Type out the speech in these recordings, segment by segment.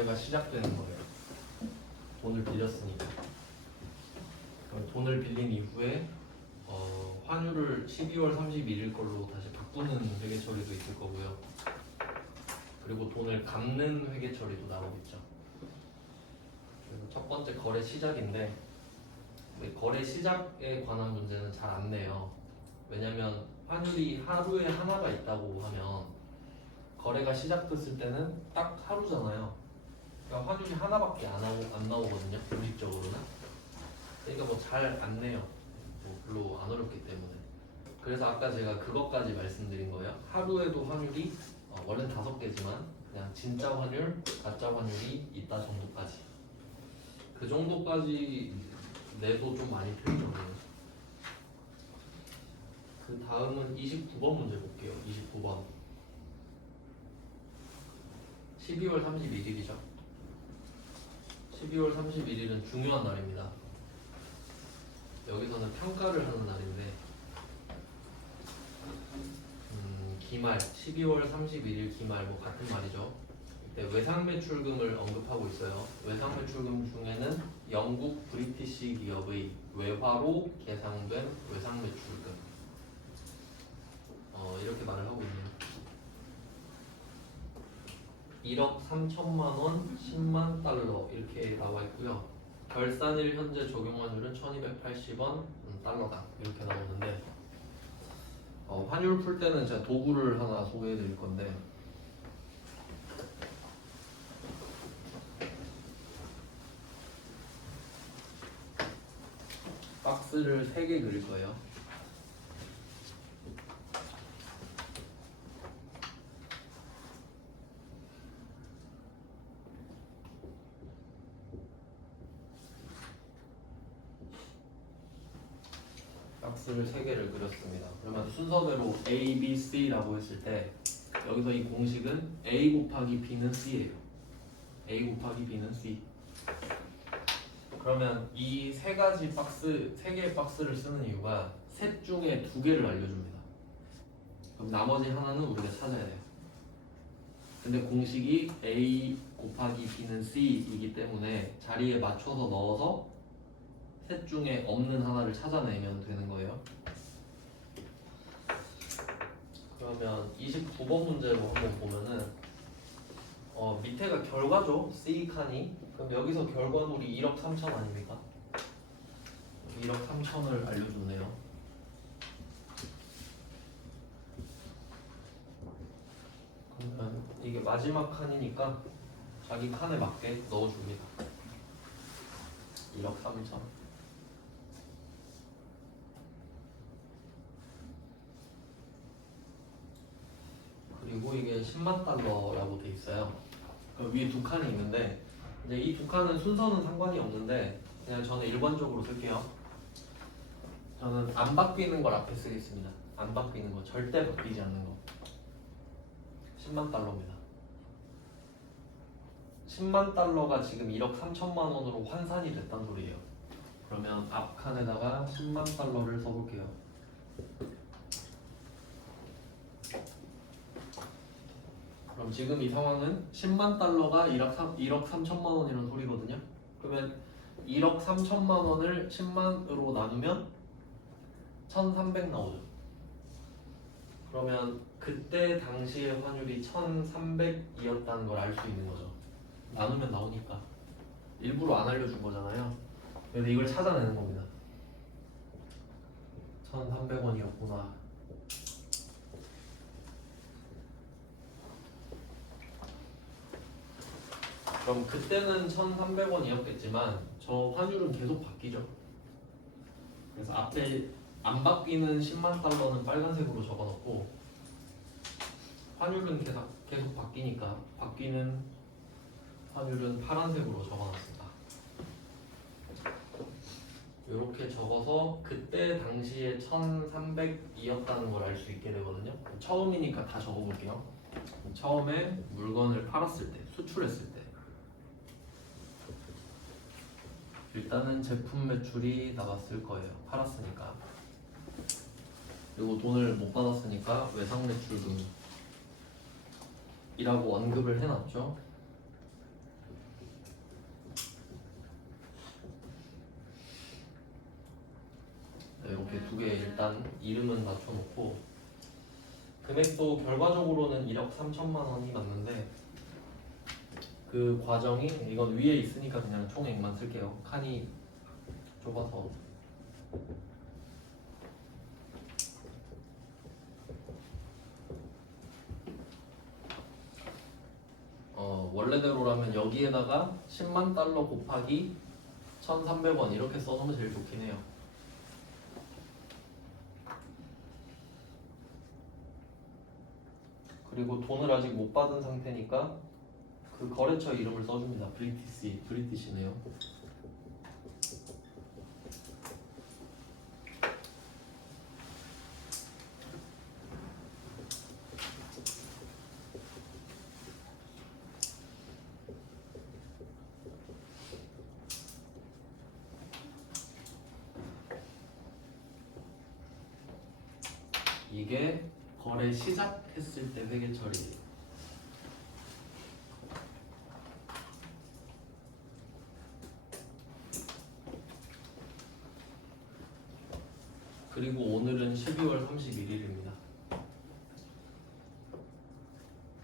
거래가 시작되는 거예요. 돈을 빌렸으니까. 그럼 돈을 빌린 이후에 환율을 12월 31일 걸로 다시 바꾸는 회계 처리도 있을 거고요. 그리고 돈을 갚는 회계 처리도 나오겠죠. 그래서 첫 번째 거래 시작인데 거래 시작에 관한 문제는 잘 안 내요. 왜냐면 환율이 하루에 하나가 있다고 하면 거래가 시작됐을 때는 딱 하루잖아요. 그러니까 환율이 하나밖에 안 나오거든요. 공식적으로는. 그러니까 뭐 잘 안 내요. 뭐 별로 안 어렵기 때문에. 그래서 아까 제가 그것까지 말씀드린 거예요. 하루에도 환율이 원래는 5개지만 그냥 진짜 환율, 가짜 환율이 있다 정도까지. 그 정도까지 내도 좀 많이 틀리죠. 그 다음은 29번 문제 볼게요. 29번. 12월 31일이죠. 12월 31일은 중요한 날입니다. 여기서는 평가를 하는 날인데 기말, 12월 31일 기말 뭐 같은 말이죠. 이때 외상매출금을 언급하고 있어요. 외상매출금 중에는 영국 브리티시 기업의 외화로 계상된 외상매출금 이렇게 말을 하고 있네요. 1억 3천만 원, 10만 달러 이렇게 나와 있고요. 결산일 현재 적용 환율은 1280원 달러당 이렇게 나오는데 환율 풀 때는 제가 도구를 하나 소개해 드릴 건데 박스를 3개 그릴 거예요. 박스를 3개를 그렸습니다. 그러면 순서대로 A, B, C라고 했을 때 여기서 이 공식은 A 곱하기 B는 C예요. A 곱하기 B는 C. 그러면 이 3가지 박스, 3개의 박스를 쓰는 이유가 셋 중에 2개를 알려줍니다. 그럼 나머지 하나는 우리가 찾아야 돼요. 근데 공식이 A 곱하기 B는 C이기 때문에 자리에 맞춰서 넣어서 셋 중에 없는 하나를 찾아내면 되는 거예요. 그러면 29번 문제로 한번 보면은 밑에가 결과죠. C 칸이. 그럼 여기서 결과물이 1억 3천 아닙니까? 1억 3천을 알려주네요. 그러면 이게 마지막 칸이니까 자기 칸에 맞게 넣어줍니다. 1억 3천. 그리고 이게 10만 달러라고 돼 있어요. 그 위에 2칸이 있는데 이제 이 2칸은 순서는 상관이 없는데 그냥 저는 일반적으로 쓸게요. 저는 안 바뀌는 걸 앞에 쓰겠습니다. 안 바뀌는 거, 절대 바뀌지 않는 거. 10만 달러입니다. 10만 달러가 지금 1억 3천만 원으로 환산이 됐단 소리예요. 그러면 앞 칸에다가 10만 달러를 써볼게요. 그럼 지금 이 상황은 10만 달러가 1억 3천만 원이라는 소리거든요. 그러면 1억 3천만 원을 10만으로 나누면 1300 나오죠. 그러면 그때 당시의 환율이 1300이었다는 걸 알 수 있는 거죠. 나누면 나오니까. 일부러 안 알려준 거잖아요. 그래서 이걸 찾아내는 겁니다. 1300원이었구나. 그럼 그때는 1300원이었겠지만 저 환율은 계속 바뀌죠. 그래서 앞에 안 바뀌는 10만 달러는 빨간색으로 적어놓고 환율은 계속 바뀌니까 바뀌는 환율은 파란색으로 적어놨습니다. 이렇게 적어서 그때 당시에 1300이었다는 걸 알 수 있게 되거든요. 처음이니까 다 적어볼게요. 처음에 물건을 팔았을 때, 수출했을 때 일단은 제품 매출이 나왔을 거예요. 팔았으니까. 그리고 돈을 못 받았으니까 외상 매출금이라고 언급을 해놨죠. 이렇게 두 개 일단 이름은 맞춰놓고 금액도 결과적으로는 1억 3천만 원이 맞는데 그 과정이 이건 위에 있으니까 그냥 총액만 쓸게요. 칸이 좁아서 원래대로라면 여기에다가 10만 달러 곱하기 1,300원 이렇게 써놓으면 제일 좋긴 해요. 그리고 돈을 아직 못 받은 상태니까 그 거래처 이름을 써줍니다. 브리티시네요. 이게 거래 시작했을 때 회계 처리예요. 그리고 오늘은 12월 31일입니다.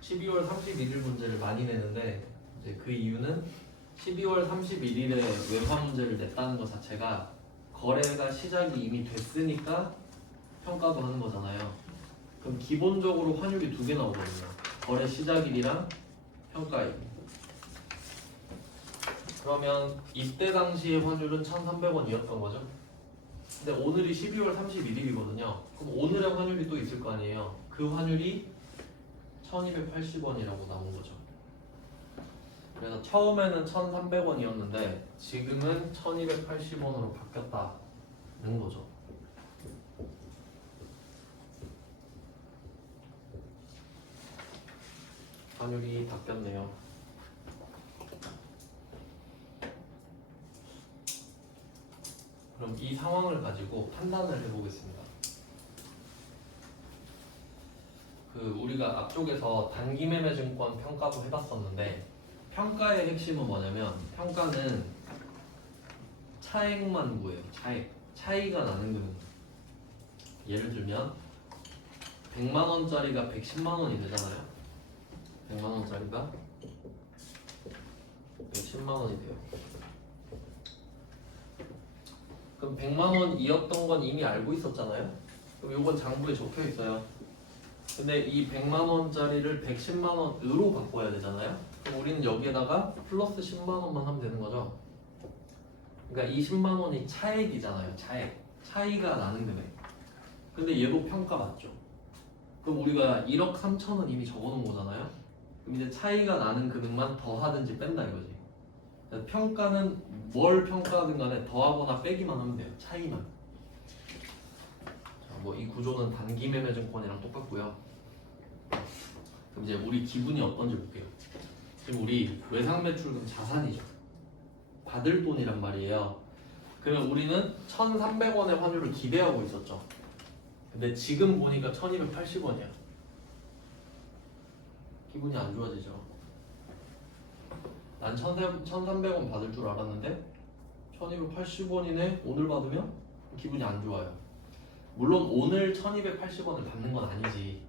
12월 31일 문제를 많이 내는데 이제 그 이유는 12월 31일에 외화 문제를 냈다는 것 자체가 거래가 시작이 이미 됐으니까 평가도 하는 거잖아요. 그럼 기본적으로 환율이 두 개 나오거든요. 거래 시작일이랑 평가일. 그러면 이때 당시의 환율은 1,300원이었던 거죠. 근데 오늘이 12월 31일이거든요. 그럼 오늘의 환율이 또 있을 거 아니에요. 그 환율이 1,280원이라고 나온 거죠. 그래서 처음에는 1,300원이었는데 지금은 1,280원으로 바뀌었다는 거죠. 환율이 바뀌었네요. 그럼 이 상황을 가지고 판단을 해보겠습니다. 우리가 앞쪽에서 단기매매증권 평가도 해봤었는데 평가의 핵심은 뭐냐면 평가는 차액만 구해요. 차이가 나는 금액. 예를 들면 100만 원짜리가 110만 원이 되잖아요. 100만 원짜리가 110만 원이 돼요. 그럼 100만 원이었던 건 이미 알고 있었잖아요. 그럼 이건 장부에 적혀 있어요. 근데 이 100만 원짜리를 110만 원으로 바꿔야 되잖아요. 그럼 우리는 여기에다가 플러스 10만 원만 하면 되는 거죠. 그러니까 이 10만 원이 차액이잖아요. 차이가 나는 금액. 근데 얘도 평가 맞죠. 그럼 우리가 1억 3천은 이미 적어놓은 거잖아요. 그럼 이제 차이가 나는 금액만 더하든지 뺀다 이거지. 평가는 뭘 평가하든 간에 더하거나 빼기만 하면 돼요. 차이만. 뭐 이 구조는 단기매매증권이랑 똑같고요. 그럼 이제 우리 기분이 어떤지 볼게요. 지금 우리 외상매출금 자산이죠. 받을 돈이란 말이에요. 그러면 우리는 1,300원의 환율을 기대하고 있었죠. 근데 지금 보니까 1,280원이야. 기분이 안 좋아지죠. 난 1,300원 받을 줄 알았는데 1,280원이네. 오늘 받으면 기분이 안 좋아요. 물론 오늘 1,280원을 받는 건 아니지.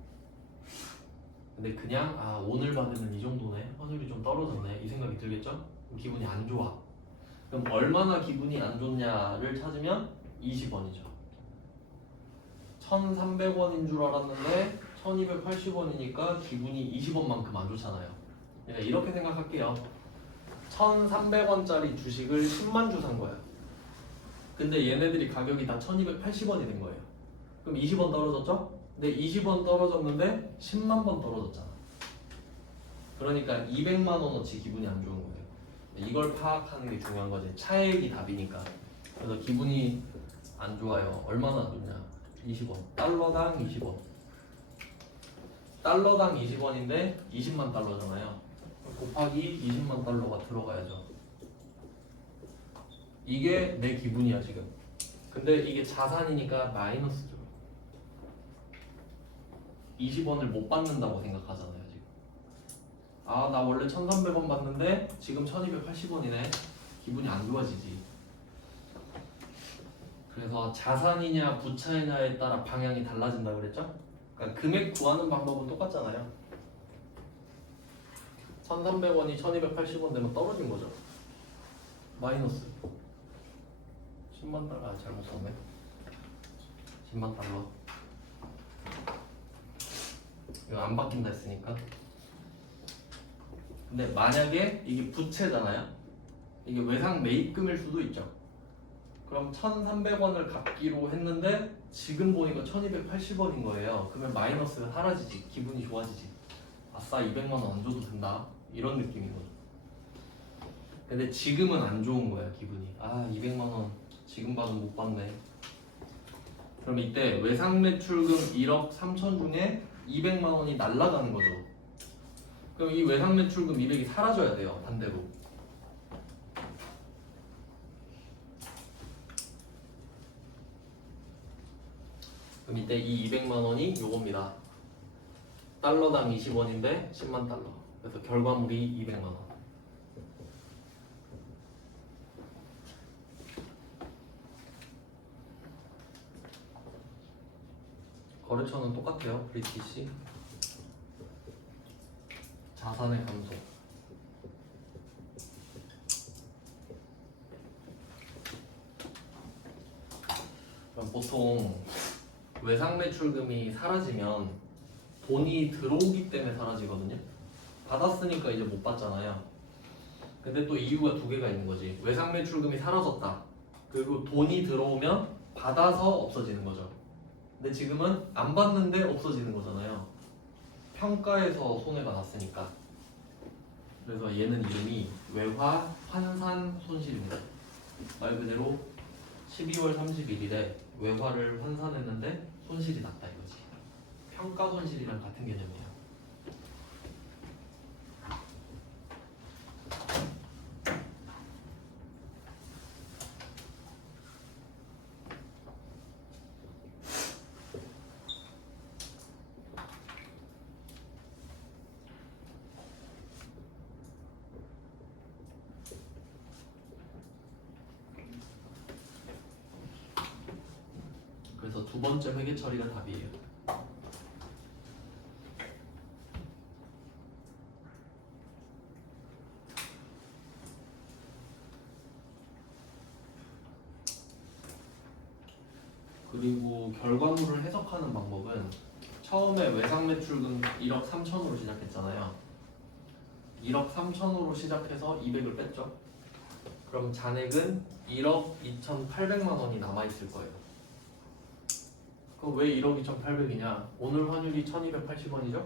근데 그냥 오늘 받으면 이 정도네. 환율이 좀 떨어졌네. 이 생각이 들겠죠? 기분이 안 좋아. 그럼 얼마나 기분이 안 좋냐를 찾으면 20원이죠. 1,300원인 줄 알았는데 1,280원이니까 기분이 20원만큼 안 좋잖아요. 그러니까 이렇게 생각할게요. 1,300원짜리 주식을 10만 주 산 거야. 근데 얘네들이 가격이 다 1,280원이 된 거예요. 그럼 20원 떨어졌죠? 근데 20원 떨어졌는데 10만 번 떨어졌잖아. 그러니까 200만 원어치 기분이 안 좋은 거예요. 이걸 파악하는 게 중요한 거지. 차액이 답이니까. 그래서 기분이 안 좋아요. 얼마나 안 좋냐? 20원. 달러당 20원. 달러당 20원인데 20만 달러잖아요. 곱하기 20만 달러가 들어가야죠. 이게 내 기분이야 지금. 근데 이게 자산이니까 마이너스죠. 20원을 못 받는다고 생각하잖아요 지금. 나 원래 1,300원 받는데 지금 1,280원이네. 기분이 안 좋아지지. 그래서 자산이냐 부채냐에 따라 방향이 달라진다 그랬죠? 그러니까 금액 구하는 방법은 똑같잖아요. 1,300원이 1,280원 되면 떨어진 거죠. 마이너스 10만 달러. 잘못 썼네. 10만 달러. 이거 안 바뀐다 했으니까. 근데 만약에 이게 부채잖아요. 이게 외상 매입금일 수도 있죠. 그럼 1,300원을 갚기로 했는데 지금 보니까 1,280원인 거예요. 그러면 마이너스가 사라지지. 기분이 좋아지지. 아싸 200만 원 안 줘도 된다. 이런 느낌인 거죠. 근데 지금은 안 좋은 거야 기분이. 아 200만 원 지금 봐도 못 받네. 그럼 이때 외상 매출금 1억 3천 중에 200만 원이 날아가는 거죠. 그럼 이 외상 매출금 200이 사라져야 돼요. 반대로. 그럼 이때 이 200만 원이 요겁니다. 달러당 20원인데 10만 달러. 그래서 결과물이 200만 원. 거래처는 똑같아요. 브리티시. 자산의 감소. 그럼 보통 외상 매출금이 사라지면 돈이 들어오기 때문에 사라지거든요. 받았으니까 이제 못 받잖아요. 근데 또 이유가 두 개가 있는 거지. 외상 매출금이 사라졌다. 그리고 돈이 들어오면 받아서 없어지는 거죠. 근데 지금은 안 받는데 없어지는 거잖아요. 평가에서 손해가 났으니까. 그래서 얘는 이름이 외화 환산 손실입니다. 말 그대로 12월 31일에 외화를 환산했는데 손실이 났다 이거지. 평가 손실이랑 같은 개념이에요. 그래서 두 번째 회계 처리가 답이에요. 그리고 결과물을 해석하는 방법은 처음에 외상 매출금 1억 3천으로 시작했잖아요. 1억 3천으로 시작해서 200을 뺐죠. 그럼 잔액은 1억 2,800만 원이 남아있을 거예요. 그럼 왜 1억 2,800이냐? 오늘 환율이 1,280원이죠?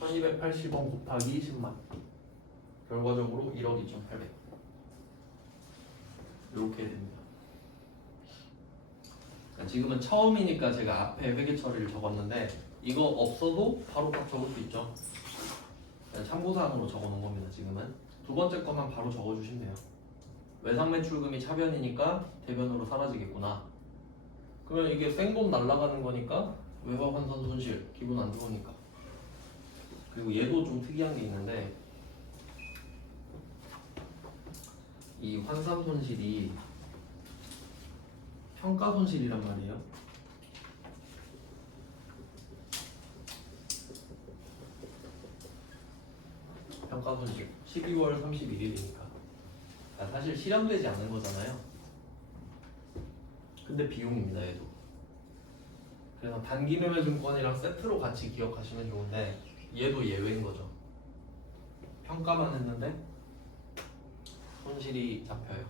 1,280원 곱하기 10만. 결과적으로 1억 2,800. 이렇게 됩니다. 그러니까 지금은 처음이니까 제가 앞에 회계 처리를 적었는데 이거 없어도 바로 딱 적을 수 있죠. 그냥 참고사항으로 적어놓은 겁니다. 지금은 두 번째 것만 바로 적어주시면 돼요. 외상 매출금이 차변이니까 대변으로 사라지겠구나. 그러면 이게 생돈 날라가는 거니까 외화 환산 손실, 기분 안 좋으니까. 그리고 얘도 좀 특이한 게 있는데 이 환산 손실이 평가 손실이란 말이에요. 평가 손실 12월 31일이니까 사실 실현되지 않는 거잖아요. 근데 비용입니다 얘도. 그래서 단기 매매 증권이랑 세트로 같이 기억하시면 좋은데 얘도 예외인 거죠. 평가만 했는데 손실이 잡혀요.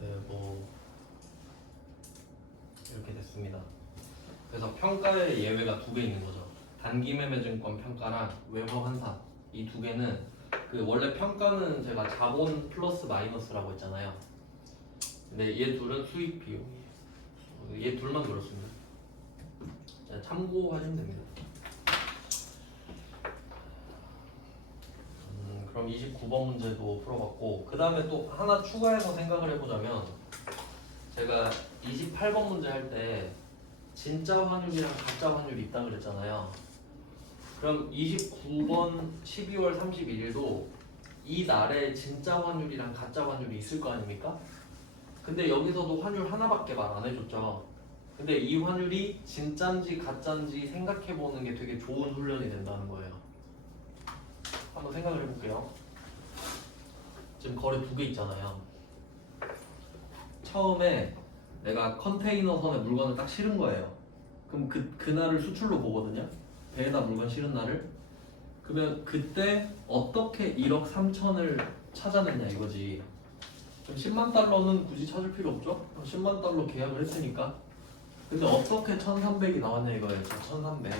네, 뭐 이렇게 됐습니다. 그래서 평가의 예외가 두 개 있는 거죠. 단기 매매 증권 평가랑 외화 환산. 이 두 개는 그 원래 평가는 제가 자본 플러스 마이너스라고 했잖아요. 근데 얘 둘은 수익 비용이에요. 얘 둘만 그렇습니다. 참고하시면 됩니다. 그럼 29번 문제도 풀어봤고 그 다음에 또 하나 추가해서 생각을 해보자면 제가 28번 문제 할 때 진짜 환율이랑 가짜 환율이 있다 그랬잖아요. 그럼 29번 12월 31일도 이 날에 진짜 환율이랑 가짜 환율이 있을 거 아닙니까? 근데 여기서도 환율 하나밖에 말 안 해줬죠. 근데 이 환율이 진짠지 가짠지 생각해보는 게 되게 좋은 훈련이 된다는 거예요. 한번 생각을 해볼게요. 지금 거래 두 개 있잖아요. 처음에 내가 컨테이너 선에 물건을 딱 실은 거예요. 그럼 그날을 수출로 보거든요. 배에다 물건 실은 날을. 그러면 그때 어떻게 1억 3천을 찾아냈냐 이거지. 그럼 10만 달러는 굳이 찾을 필요 없죠? 10만 달러 계약을 했으니까. 근데 어떻게 1300이 나왔냐 이거예요. 1300.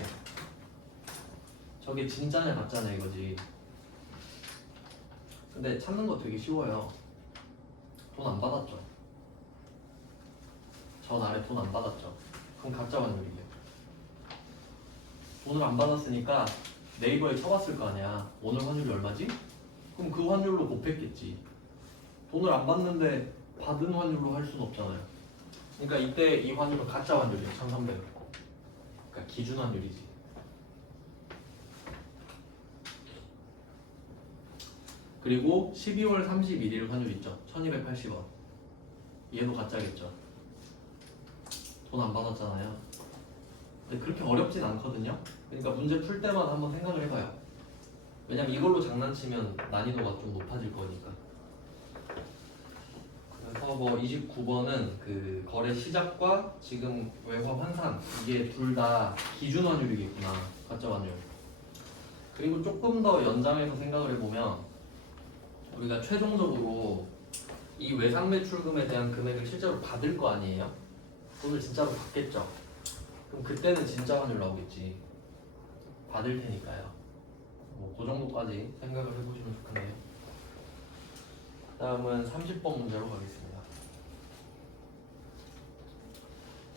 저게 진짜냐 가짜냐 이거지. 근데 찾는 거 되게 쉬워요. 돈 안 받았죠. 전날에 돈 안 받았죠. 그럼 가짜 환율이에요. 돈을 안 받았으니까 네이버에 쳐봤을 거 아니야. 오늘 환율이 얼마지? 그럼 그 환율로 곱했겠지. 돈을 안 받는데 받은 환율로 할 수는 없잖아요. 그러니까 이때 이 환율은 가짜 환율이에요. 1300. 그러니까 기준 환율이지. 그리고 12월 31일 환율 있죠. 1280원. 얘도 가짜겠죠. 돈 안 받았잖아요. 근데 그렇게 어렵진 않거든요. 그러니까 문제 풀 때마다 한번 생각을 해봐요. 왜냐면 이걸로 장난치면 난이도가 좀 높아질 거니까. 그래서 뭐 29번은 그 거래 시작과 지금 외화 환산 이게 둘 다 기준 환율이겠구나. 가짜 환율. 그리고 조금 더 연장해서 생각을 해보면 우리가 최종적으로 이 외상 매출금에 대한 금액을 실제로 받을 거 아니에요? 돈을 진짜로 받겠죠. 그럼 그때는 진짜 환율 나오겠지. 받을 테니까요. 뭐 그 정도까지 생각을 해보시면 좋겠네요. 다음은 30번 문제로 가겠습니다.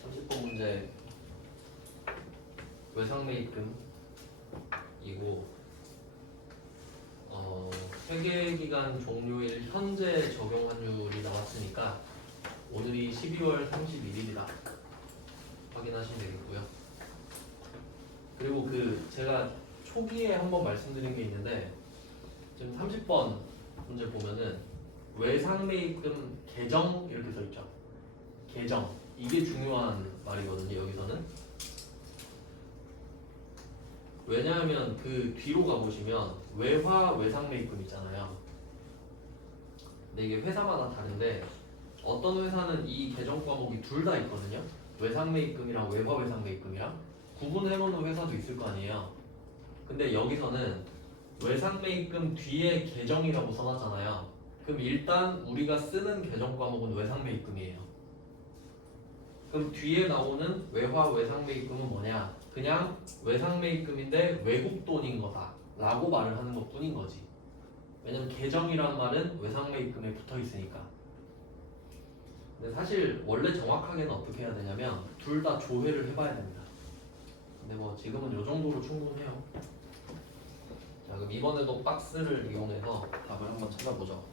30번 문제 외상 매입금이고 회계기간 종료일 현재 적용 환율이 나왔으니까 오늘이 12월 31일이다 확인하시면 되겠고요. 그리고 그 제가 초기에 한번 말씀드린 게 있는데 지금 30번 문제 보면은 외상매입금 계정 이렇게 써있죠. 계정 이게 중요한 말이거든요. 여기서는 왜냐하면 그 뒤로 가보시면 외화 외상매입금 있잖아요. 근데 이게 회사마다 다른데 어떤 회사는 이 계정 과목이 둘 다 있거든요. 외상매입금이랑 외화 외상매입금이랑 구분해놓는 회사도 있을 거 아니에요. 근데 여기서는 외상매입금 뒤에 계정이라고 써놨잖아요. 그럼 일단 우리가 쓰는 계정 과목은 외상매입금이에요. 그럼 뒤에 나오는 외화 외상매입금은 뭐냐? 그냥 외상매입금인데 외국 돈인 거다 라고 말을 하는 것 뿐인 거지. 왜냐면 계정이란 말은 외상매입금에 붙어 있으니까. 근데 사실 원래 정확하게는 어떻게 해야 되냐면 둘 다 조회를 해봐야 됩니다. 근데 뭐 지금은 이 정도로 충분해요. 자, 그럼 이번에도 박스를 이용해서 답을 한번 찾아보죠.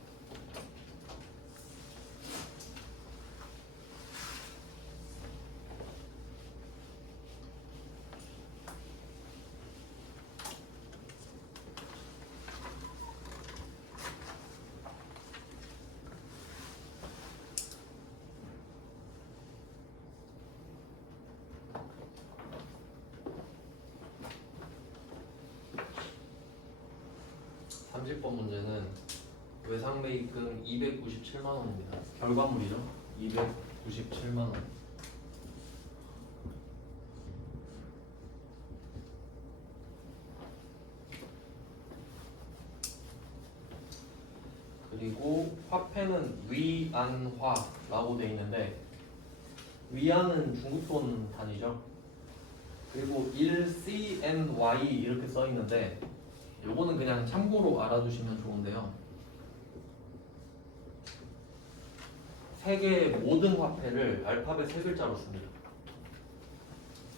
(30번) 문제는 외상매입금 297만원입니다. 결과물이죠. 297만원. 그리고 화폐는 위안화라고 되어 있는데 위안은 중국돈 단위죠. 그리고 1CNY 이렇게 써 있는데 요거는 그냥 참고로 알아두시면 좋은데요. 세계의 모든 화폐를 알파벳 3글자로 씁니다.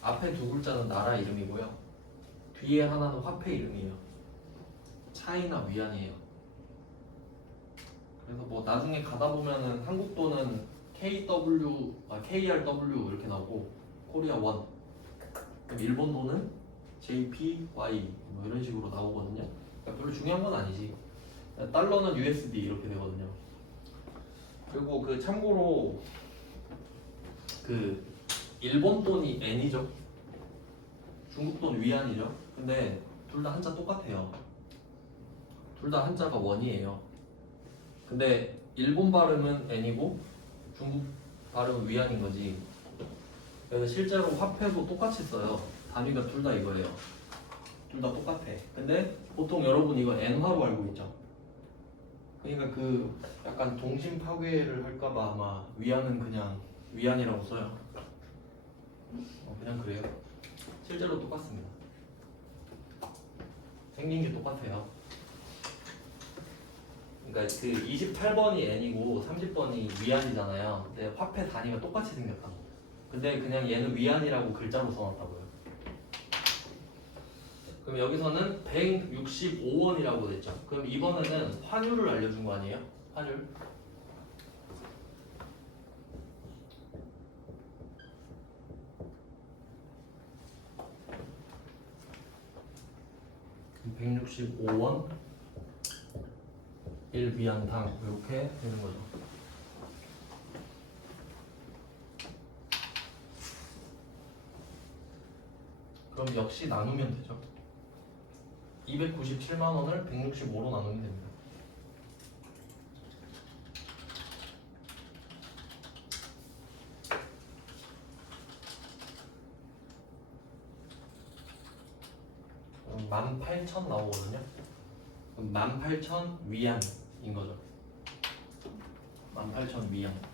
앞에 2글자는 나라 이름이고요. 뒤에 하나는 화폐 이름이에요. 차이나 위안이에요. 그래서 뭐 나중에 가다 보면은 한국 돈은 KRW 이렇게 나오고 코리아 원. 그럼 일본 돈은 JPY 뭐 이런 식으로 나오거든요. 그러니까 별로 중요한 건 아니지. 달러는 USD 이렇게 되거든요. 그리고 그 참고로 그 일본 돈이 엔이죠. 중국 돈 위안이죠. 근데 둘 다 한자 똑같아요. 둘 다 한자가 원이에요. 근데 일본 발음은 엔이고 중국 발음은 위안인 거지. 그래서 실제로 화폐도 똑같이 써요. 단위가 둘 다 이거예요. 둘 다 똑같아. 근데 보통 여러분 이거 엔화로 알고 있죠. 그러니까 그 약간 동심 파괴를 할까봐 아마 위안은 그냥 위안이라고 써요. 그냥 그래요. 실제로 똑같습니다. 생긴 게 똑같아요. 그러니까 그 28번이 N이고 30번이 위안이잖아요. 근데 화폐 단위가 똑같이 생겼다고. 근데 그냥 얘는 위안이라고 글자로 써놨다고요. 그럼 여기서는 165원이라고 됐죠. 그럼 이번에는 환율을 알려준 거 아니에요? 환율. 그럼 165원 1위안당 이렇게 되는 거죠. 그럼 역시 나누면 되죠. 297만 원을 165로 나누면 됩니다. 그럼 18,000 나오거든요. 그럼 18,000 위안인 거죠. 18,000 위안.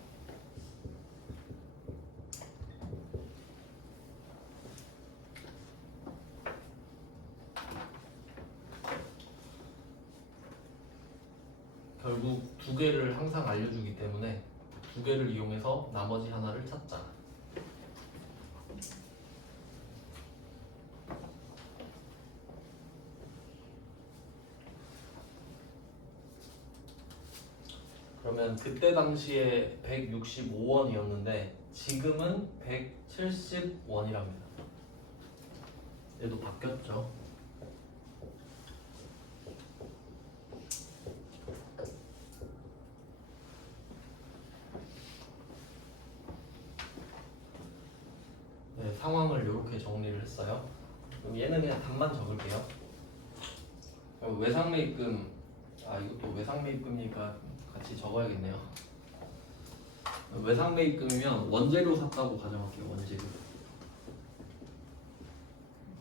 결국 두 개를 항상 알려주기 때문에 두 개를 이용해서 나머지 하나를 찾자. 그러면 그때 당시에 165원이었는데 지금은 170원이랍니다. 얘도 바뀌었죠. 네, 상황을 이렇게 정리를 했어요. 그럼 얘는 그냥 답만 적을게요. 외상매입금, 이것도 외상매입금이니까 같이 적어야겠네요. 외상매입금이면 원재료 샀다고 가정할게요. 원재료.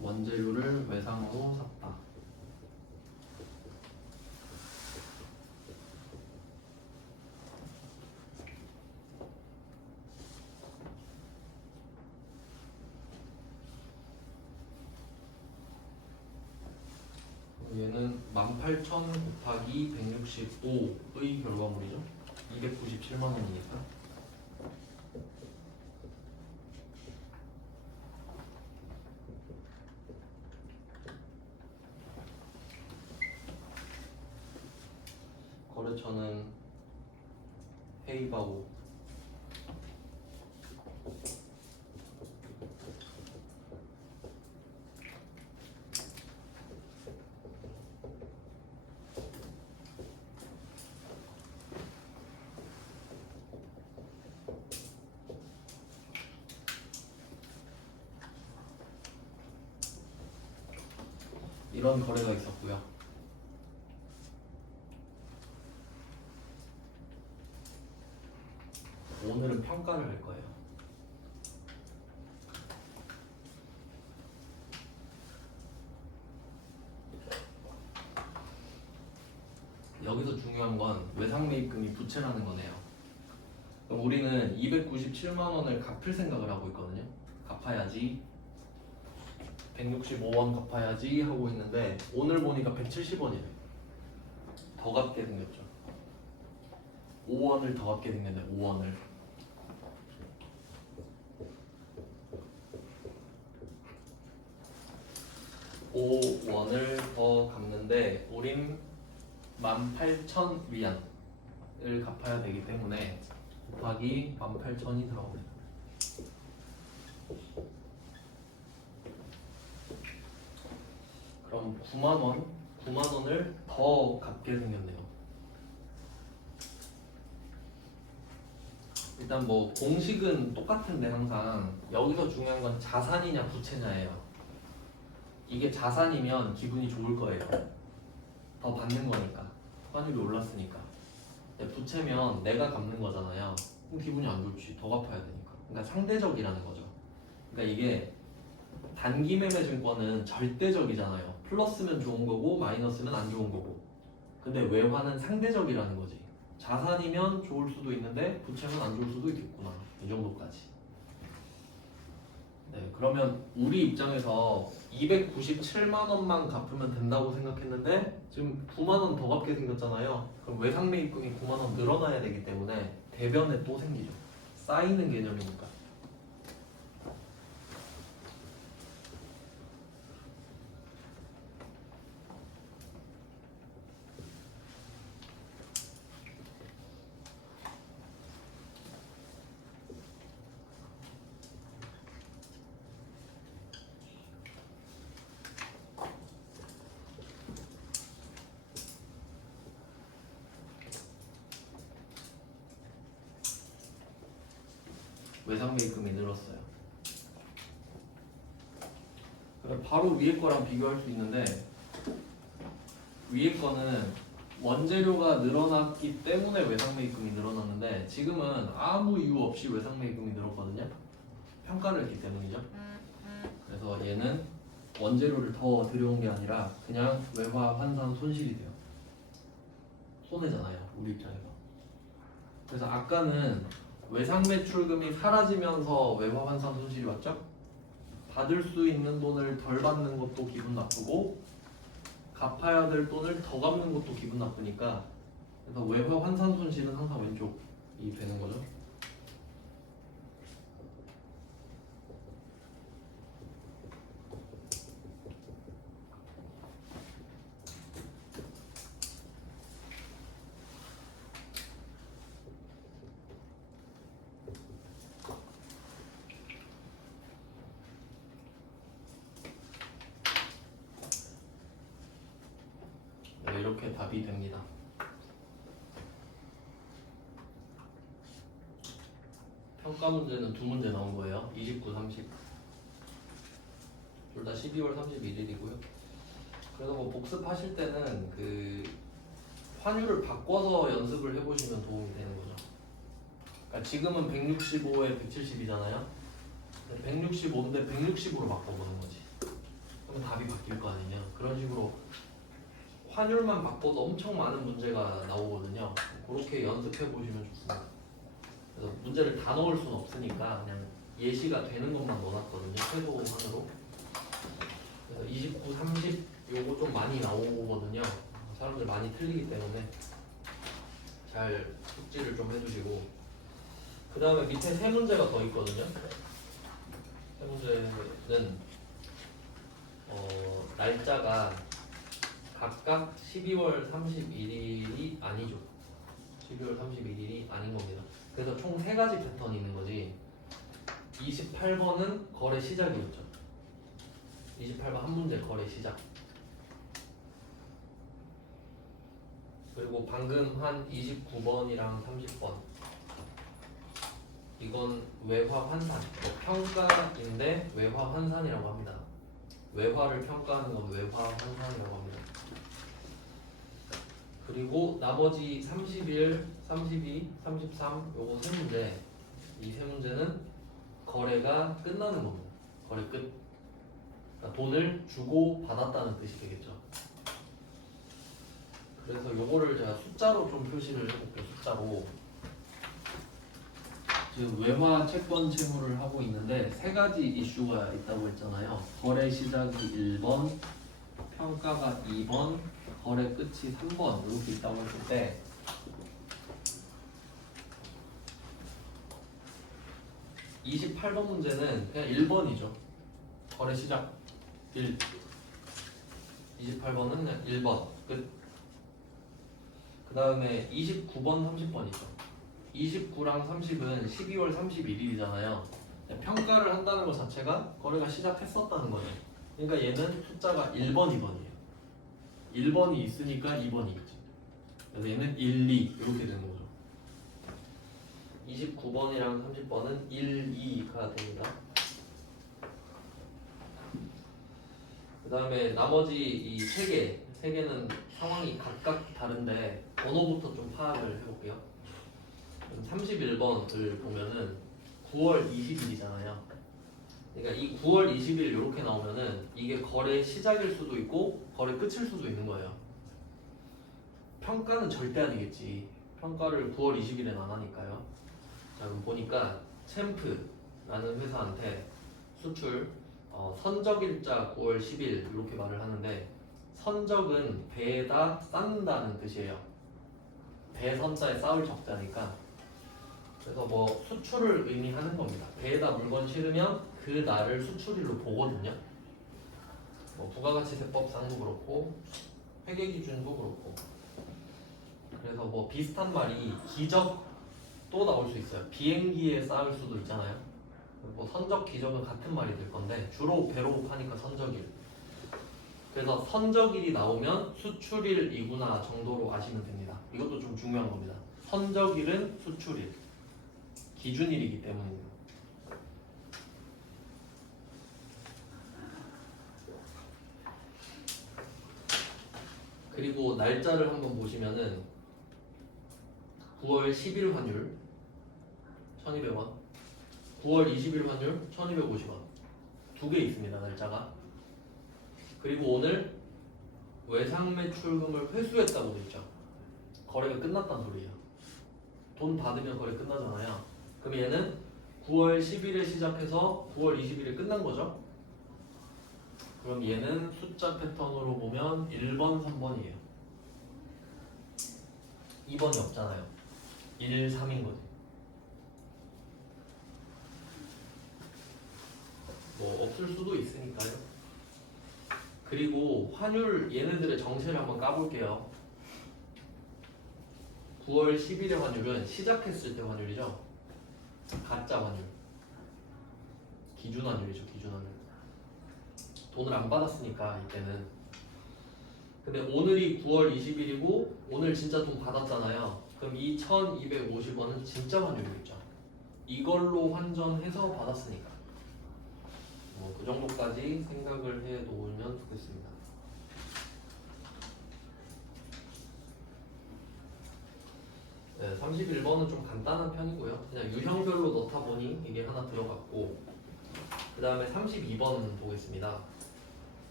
원재료를 외상으로 샀다. 얘는 18,000 곱하기 165의 결과물이죠. 297만 원이니까. 거래처는 헤이바오. 이런 거래가 있었고요. 오늘은 평가를 할 거예요. 여기서 중요한 건 외상매입금이 부채라는 거네요. 그럼 우리는 297만 원을 갚을 생각을 하고 있거든요. 갚아야지. 165원 갚아야지 하고 있는데 오늘 보니까 170원이래. 더 갚게 생겼죠. 5원을 더 갚게 생겼네. 5원을. 5원을 더 갚는데 우린 18,000 위안을 갚아야 되기 때문에 곱하기 18,000이 들어옵니다. 그럼 9만 원, 9만 원을 더 갚게 생겼네요. 일단 뭐 공식은 똑같은데 항상 여기서 중요한 건 자산이냐 부채냐예요. 이게 자산이면 기분이 좋을 거예요. 더 받는 거니까. 환율이 올랐으니까. 근데 부채면 내가 갚는 거잖아요. 그럼 기분이 안 좋지. 더 갚아야 되니까. 그러니까 상대적이라는 거죠. 그러니까 이게 단기 매매 증권은 절대적이잖아요. 플러스면 좋은 거고 마이너스면 안 좋은 거고. 근데 외화는 상대적이라는 거지. 자산이면 좋을 수도 있는데 부채면 안 좋을 수도 있겠구나. 이 정도까지. 네, 그러면 우리 입장에서 297만 원만 갚으면 된다고 생각했는데 지금 9만 원 더 갚게 생겼잖아요. 그럼 외상 매입금이 9만 원 늘어나야 되기 때문에 대변에 또 생기죠. 쌓이는 개념이니까. 외상 매입금이 늘었어요. 그럼 바로 위에 거랑 비교할 수 있는데 위에 거는 원재료가 늘어났기 때문에 외상 매입금이 늘어났는데 지금은 아무 이유 없이 외상 매입금이 늘었거든요. 평가를 했기 때문이죠. 그래서 얘는 원재료를 더 들여온 게 아니라 그냥 외화 환산 손실이 돼요. 손해잖아요, 우리 입장에서. 그래서 아까는 외상 매출금이 사라지면서 외화 환산 손실이 왔죠? 받을 수 있는 돈을 덜 받는 것도 기분 나쁘고 갚아야 될 돈을 더 갚는 것도 기분 나쁘니까 그래서 외화 환산 손실은 항상 왼쪽이 되는 거죠. 네, 이렇게 답이 됩니다. 평가 문제는 두 문제 나온 거예요. 29, 30. 둘 다 12월 31일이고요. 그래서 뭐 복습하실 때는 그 환율을 바꿔서 연습을 해보시면 도움이 되는 거죠. 그러니까 지금은 165에 170이잖아요. 165인데 160으로 바꿔보는 거지. 그러면 답이 바뀔 거 아니냐. 그런 식으로 환율만 바꿔도 엄청 많은 문제가 나오거든요. 그렇게 연습해 보시면 좋습니다. 그래서 문제를 다 넣을 수는 없으니까 그냥 예시가 되는 것만 넣어놨거든요. 최소한으로. 그래서 29, 30 요거 좀 많이 나오거든요. 사람들 많이 틀리기 때문에 잘 숙지를 좀 해주시고 그 다음에 밑에 세 문제가 더 있거든요. 세 문제는 날짜가 각각 12월 31일이 아니죠. 12월 31일이 아닌 겁니다. 그래서 총 세 가지 패턴이 있는 거지. 28번은 거래 시작이었죠. 28번 한 문제 거래 시작. 그리고 방금 한 29번이랑 30번 이건 외화 환산, 평가인데 외화 환산이라고 합니다. 외화를 평가하는 건 외화 환산이라고 합니다. 그리고 나머지 31, 32, 33 요거 세 문제 이 세 문제는 거래가 끝나는 겁니다. 거래 끝. 그러니까 돈을 주고 받았다는 뜻이 되겠죠. 그래서 요거를 제가 숫자로 좀 표시를 해볼게요. 숫자로 지금 외화 채권 채무를 하고 있는데 세 가지 이슈가 있다고 했잖아요. 거래 시작이 1번, 평가가 2번, 거래 끝이 3번 이렇게 있다고 했을 때 (28번) 문제는 그냥 1번이죠. 거래 시작 1. 28번은 그냥 1번 끝. 그 다음에 29번, 30번이죠. 29랑 30은 12월 31일이잖아요. 평가를 한다는 것 자체가 거래가 시작했었다는 거예요. 그러니까 얘는 숫자가 1번, 2번이에요. 1번이 있으니까 2번이 있지. 그래서 얘는 1, 2 이렇게 되는 거죠. 29번이랑 30번은 1, 2가 됩니다. 그 다음에 나머지 이 세 개는 상황이 각각 다른데 번호부터 좀 파악을 해볼게요. 31번을 보면은 9월 20일이잖아요. 그러니까 이 9월 20일 이렇게 나오면은 이게 거래 시작일 수도 있고 거래 끝일 수도 있는 거예요. 평가는 절대 아니겠지. 평가를 9월 20일엔 안 하니까요. 자, 그럼 보니까 챔프라는 회사한테 수출 선적일자 9월 10일 이렇게 말을 하는데 선적은 배에다 쌓는다는 뜻이에요. 배 선자에 쌓을 적자니까. 그래서 뭐 수출을 의미하는 겁니다. 배에다 물건 실으면 그 날을 수출일로 보거든요. 뭐 부가가치세법상도 그렇고 회계기준도 그렇고. 그래서 뭐 비슷한 말이 기적도 나올 수 있어요. 비행기에 쌓을 수도 있잖아요. 뭐 선적, 기적은 같은 말이 될 건데 주로 배로 하니까 선적일. 그래서 선적일이 나오면 수출일이구나 정도로 아시면 됩니다. 이것도 좀 중요한 겁니다. 선적일은 수출일, 기준일이기 때문입니다. 그리고 날짜를 한번 보시면은 9월 10일 환율 1200원, 9월 20일 환율 1250원 두 개 있습니다. 날짜가. 그리고 오늘 외상 매출금을 회수했다고 돼 있죠. 거래가 끝났다는 소리예요. 돈 받으면 거래 끝나잖아요. 그럼 얘는 9월 10일에 시작해서 9월 20일에 끝난 거죠. 그럼 얘는 숫자 패턴으로 보면 1번, 3번이에요. 2번이 없잖아요. 1, 3인 거지. 뭐 없을 수도 있으니까요. 그리고 환율 얘네들의 정체를 한번 까볼게요. 9월 10일의 환율은 시작했을 때 환율이죠. 가짜 환율. 기준 환율이죠. 기준 환율. 돈을 안 받았으니까 이때는. 근데 오늘이 9월 20일이고 오늘 진짜 돈 받았잖아요. 그럼 이 1250원은 진짜 환율이겠죠. 이걸로 환전해서 받았으니까. 뭐 그 정도까지 생각을 해 놓으면 좋겠습니다. 네, 31번은 좀 간단한 편이고요. 그냥 유형별로 넣다 보니 이게 하나 들어갔고, 그 다음에 32번 보겠습니다.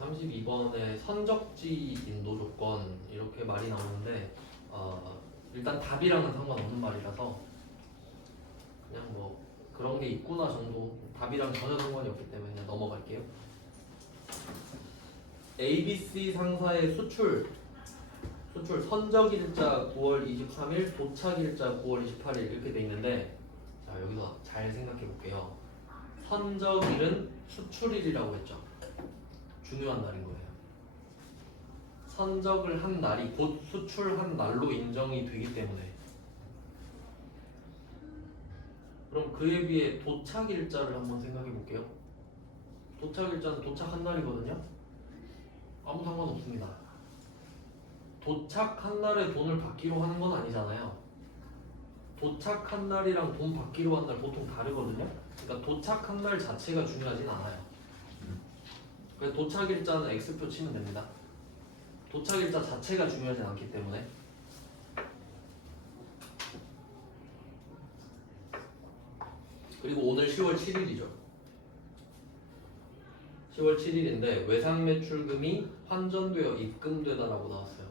32번에 선적지 인도 조건 이렇게 말이 나오는데 일단 답이랑은 상관없는 말이라서 그냥 뭐 그런 게 있구나 정도, 답이랑 전혀 상관이 없기 때문에 그냥 넘어갈게요. ABC 상사의 수출 선적일자 9월 23일, 도착일자 9월 28일 이렇게 돼 있는데, 자 여기서 잘 생각해 볼게요. 선적일은 수출일이라고 했죠. 중요한 날인 거예요. 선적을 한 날이 곧 수출한 날로 인정이 되기 때문에. 그럼 그에 비해 도착일자를 한번 생각해 볼게요. 도착일자는 도착한 날이거든요. 아무 상관없습니다. 도착한 날에 돈을 받기로 하는 건 아니잖아요. 도착한 날이랑 돈 받기로 한 날 보통 다르거든요. 그러니까 도착한 날 자체가 중요하진 않아요. 그래서 도착일자는 X표 치면 됩니다. 도착일자 자체가 중요하진 않기 때문에. 그리고 오늘 10월 7일이죠. 10월 7일인데 외상 매출금이 환전되어 입금되다라고 나왔어요.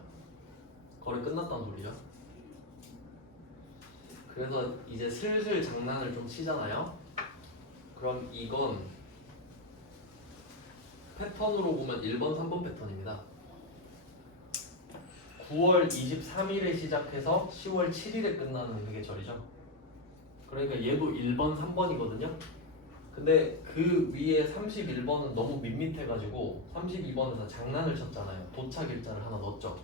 거래 끝났다는 소리죠. 그래서 이제 슬슬 장난을 좀 치잖아요. 그럼 이건 패턴으로 보면 1번, 3번 패턴입니다. 9월 23일에 시작해서 10월 7일에 끝나는 회계절이죠. 그러니까 얘도 1번, 3번이거든요. 근데 그 위에 31번은 너무 밋밋해가지고 32번에서 장난을 쳤잖아요. 도착일자를 하나 넣었죠.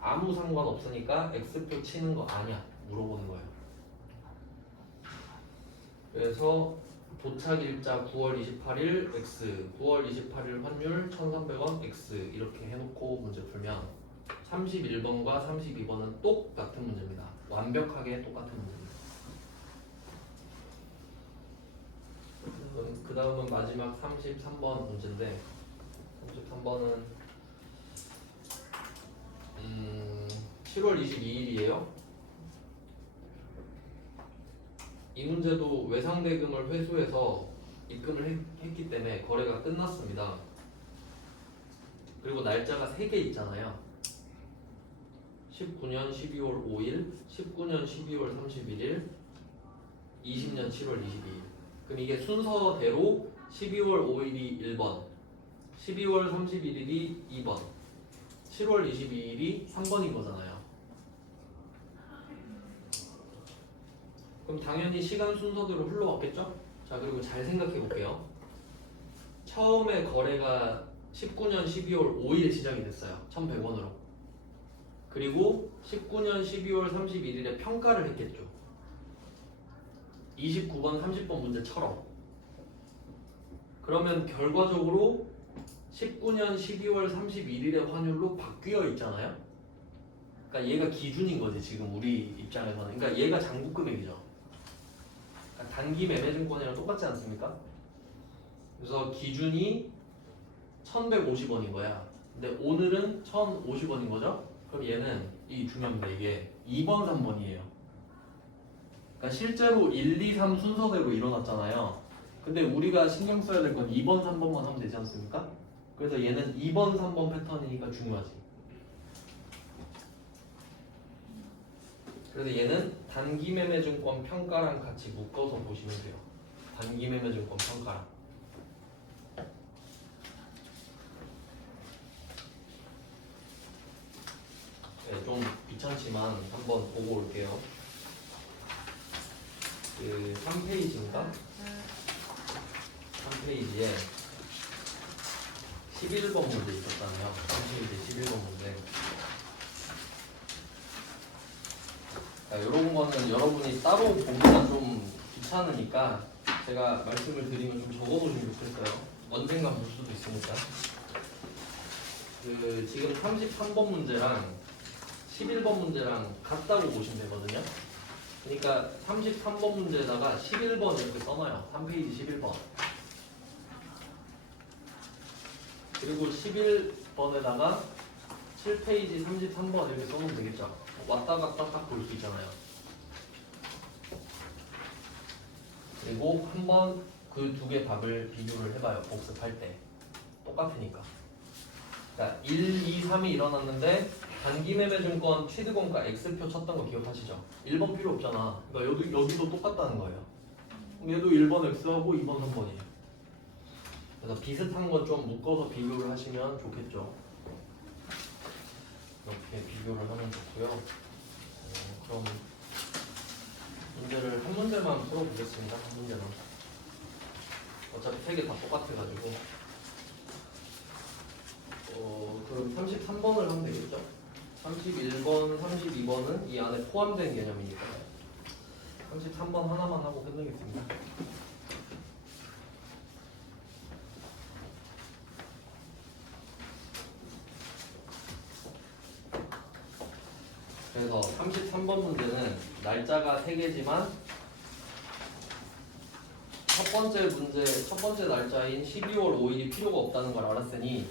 아무 상관없으니까 X표 치는 거 아니야 물어보는 거예요. 그래서 도착일자 9월 28일 X, 9월 28일 환율 1,300원 X 이렇게 해놓고 문제 풀면 31번과 32번은 똑같은 문제입니다. 완벽하게 똑같은 문제입니다. 그 다음은 마지막 33번 문제인데 33번은 7월 22일이에요. 이 문제도 외상대금을 회수해서 입금을 했기 때문에 거래가 끝났습니다. 그리고 날짜가 3개 있잖아요. 19년 12월 5일, 19년 12월 31일, 20년 7월 22일. 그럼 이게 순서대로 12월 5일이 1번, 12월 31일이 2번, 7월 22일이 3번인 거잖아요. 그럼 당연히 시간 순서대로 흘러왔겠죠? 자, 그리고 잘 생각해 볼게요. 처음에 거래가 19년 12월 5일에 시작이 됐어요. 1,100원으로. 그리고 19년 12월 31일에 평가를 했겠죠. 29번, 30번 문제처럼. 그러면 결과적으로 19년 12월 31일의 환율로 바뀌어 있잖아요. 그러니까 얘가 기준인 거지 지금 우리 입장에서는. 그러니까 얘가 장부 금액이죠. 그러니까 단기 매매증권이랑 똑같지 않습니까? 그래서 기준이 1,150원인 거야. 근데 오늘은 1,050원인 거죠. 그럼 얘는 이 중요합니다. 이게 2번, 3번이에요. 그러니까 실제로 1, 2, 3 순서대로 일어났잖아요. 근데 우리가 신경 써야 될 건 2번, 3번만 하면 되지 않습니까? 그래서 얘는 2번, 3번 패턴이니까 중요하지. 그래서 얘는 단기 매매증권 평가랑 같이 묶어서 보시면 돼요. 단기 매매증권 평가랑. 네, 좀 귀찮지만 한번 보고 올게요. 그 3페이지인가? 3페이지에 11번 문제 있었잖아요. 3페이지 11번 문제. 이런 거는 여러분이 따로 보기가 좀 귀찮으니까 제가 말씀을 드리면 좀 적어보시면 좋겠어요. 언젠가 볼 수도 있으니까. 그 지금 33번 문제랑 11번 문제랑 같다고 보시면 되거든요. 그러니까 33번 문제에다가 11번 이렇게 써놔요. 3페이지 11번. 그리고 11번에다가 7페이지 33번 이렇게 써놓으면 되겠죠. 왔다 갔다 딱 볼 수 있잖아요. 그리고 한번 그 두 개 답을 비교를 해봐요. 복습할 때. 똑같으니까. 그러니까 1, 2, 3이 일어났는데 단기매매증권 취득원가 X표 쳤던 거 기억하시죠? 1번 필요 없잖아. 그러니까 여기도 똑같다는 거예요. 얘도 1번 X하고 2번 3번이에요. 그래서 비슷한 건 좀 묶어서 비교를 하시면 좋겠죠. 이렇게 비교를 하면 좋고요. 그럼 문제를 한 문제만 풀어보겠습니다. 한 문제만. 어차피 세 개 다 똑같아가지고. 그럼 33번을 하면 되겠죠? 31번, 32번은 이 안에 포함된 개념이니까요. 33번 하나만 하고 끝내겠습니다. 그래서 33번 문제는 날짜가 3개지만 첫 번째 날짜인 12월 5일이 필요가 없다는 걸 알았으니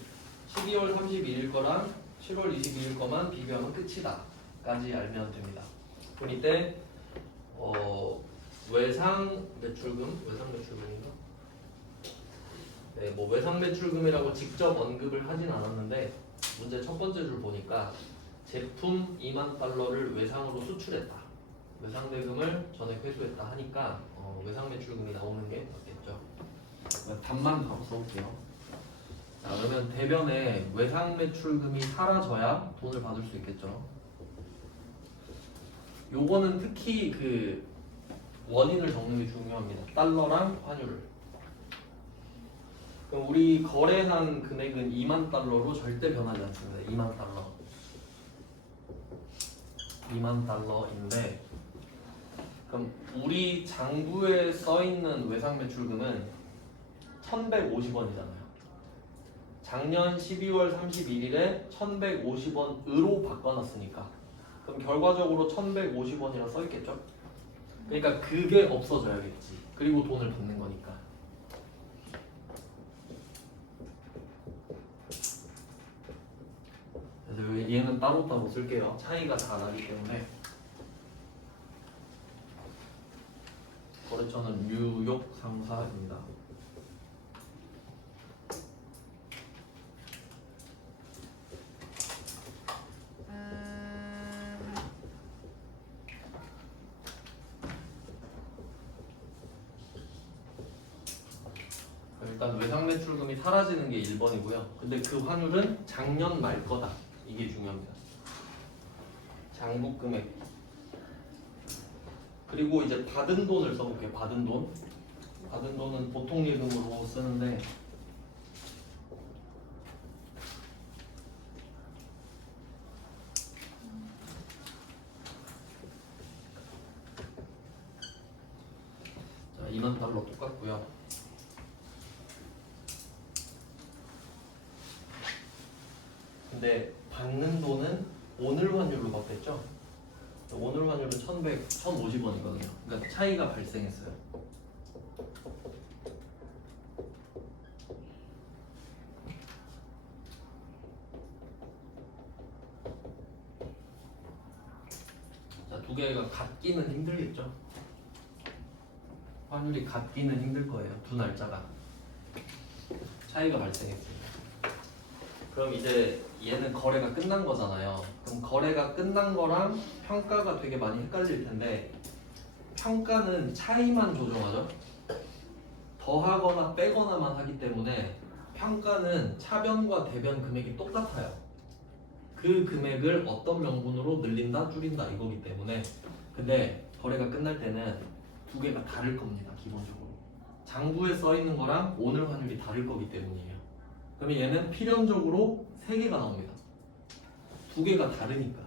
12월 31일 거랑 7월 22일 거만 비교하면 끝이다 까지 알면 됩니다. 그럼 이때 외상 매출금인가? 네, 뭐 외상 매출금이라고 직접 언급을 하진 않았는데 문제 첫 번째 줄 보니까 제품 2만 달러를 외상으로 수출했다. 외상 대금을 전액 회수했다 하니까 외상 매출금이 나오는 게 맞겠죠. 답만 바로 써볼게요. 자, 그러면 대변에 외상 매출금이 사라져야 돈을 받을 수 있겠죠. 요거는 특히 그 원인을 적는 게 중요합니다. 달러랑 환율을. 그럼 우리 거래한 금액은 2만 달러로 절대 변하지 않습니다. 2만 달러. 2만 달러인데 그럼 우리 장부에 써 있는 외상 매출금은 1,150원이잖아요. 작년 12월 31일에 1,150원으로 바꿔놨으니까 그럼 결과적으로 1,150원이라 써 있겠죠? 그러니까 그게 없어져야겠지. 그리고 돈을 받는 거니까. 그래서 얘는 따로따로 쓸게요. 차이가 다 나기 때문에. 거래처는 뉴욕 상사입니다. 일단 외상 매출금이 사라지는 게 1번이고요. 근데 그 환율은 작년 말 거다. 이게 중요합니다. 장부 금액. 그리고 이제 받은 돈을 써볼게요. 받은 돈. 받은 돈은 보통 예금으로 쓰는데 자, 2만 달러 똑같고요. 근데 받는 돈은 오늘 환율로 바뀌었죠? 오늘 환율은 1,150원이거든요. 그러니까 차이가 발생했어요. 자, 두 개가 같기는 힘들겠죠? 환율이 같기는 힘들 거예요. 두 날짜가 차이가 발생했습니다. 그럼 이제 얘는 거래가 끝난 거잖아요. 그럼 거래가 끝난 거랑 평가가 되게 많이 헷갈릴 텐데 평가는 차이만 조정하죠. 더하거나 빼거나만 하기 때문에 평가는 차변과 대변 금액이 똑같아요. 그 금액을 어떤 명분으로 늘린다 줄인다 이거기 때문에. 근데 거래가 끝날 때는 두 개가 다를 겁니다. 기본적으로 장부에 써 있는 거랑 오늘 환율이 다를 거기 때문이에요. 그러면 얘는 필연적으로 3개가 나옵니다. 2개가 다르니까.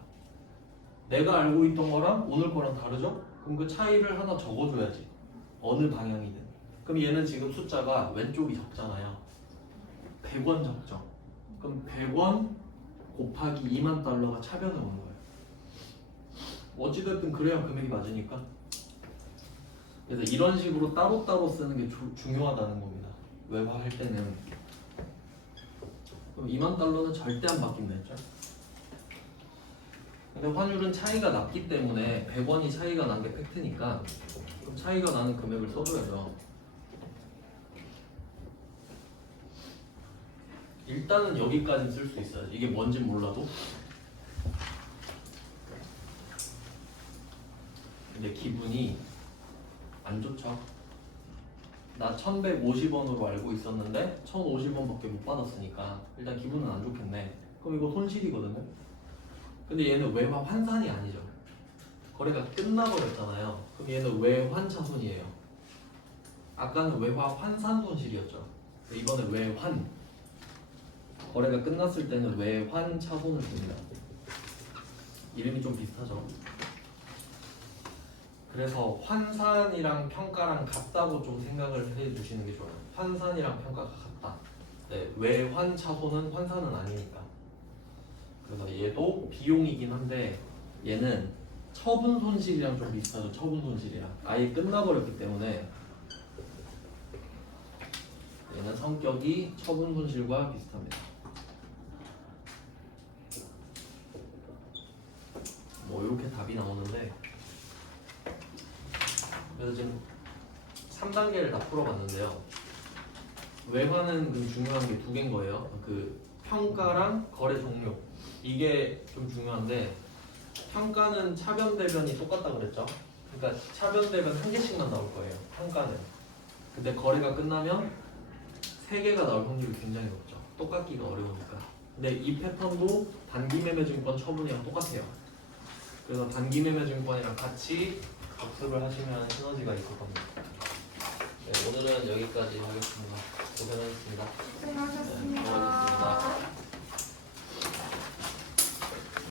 내가 알고 있던 거랑 오늘 거랑 다르죠? 그럼 그 차이를 하나 적어줘야지. 어느 방향이든. 그럼 얘는 지금 숫자가 왼쪽이 적잖아요. 100원 적죠. 그럼 100원 곱하기 2만 달러가 차변에 오는 거예요. 어찌됐든 그래야 금액이 맞으니까. 그래서 이런 식으로 따로따로 쓰는 게 중요하다는 겁니다. 외화할 때는. 그럼 2만 달러는 절대 안 바뀐다 했죠. 근데 환율은 차이가 났기 때문에 100원이 차이가 난 게 팩트니까 그럼 차이가 나는 금액을 써줘야죠. 일단은 여기까지는 쓸 수 있어요. 이게 뭔지 몰라도. 근데 기분이 안 좋죠. 나 1,150원으로 알고 있었는데 1,050원밖에 못 받았으니까 일단 기분은 안 좋겠네. 그럼 이거 손실이거든요. 근데 얘는 외화 환산이 아니죠. 거래가 끝나버렸잖아요. 그럼 얘는 외환 차손이에요. 아까는 외화 환산 손실이었죠. 이번에 외환. 거래가 끝났을 때는 외환 차손을 씁니다. 이름이 좀 비슷하죠. 그래서 환산이랑 평가랑 같다고 좀 생각을 해주시는 게 좋아요. 환산이랑 평가가 같다. 네, 외환 차손은 환산은 아니니까. 그래서 얘도 비용이긴 한데 얘는 처분 손실이랑 좀 비슷하죠. 처분 손실이랑 아예 끝나버렸기 때문에 얘는 성격이 처분 손실과 비슷합니다. 뭐 이렇게 답이 나오는데 그래서 지금 3단계를 다 풀어봤는데요. 외화는 그 중요한 게 2개인 거예요. 그 평가랑 거래 종료. 이게 좀 중요한데 평가는 차변 대변이 똑같다 그랬죠. 그러니까 차변 대변 1개씩만 나올 거예요. 평가는. 근데 거래가 끝나면 3개가 나올 확률이 굉장히 높죠. 똑같기가 어려우니까. 근데 이 패턴도 단기 매매 증권 처분이랑 똑같아요. 그래서 단기 매매 증권이랑 같이 복습을 하시면 시너지가 있을 겁니다. 네, 오늘은 여기까지 하겠습니다. 고생하셨습니다. 고생하셨습니다. 네, 고생하셨습니다.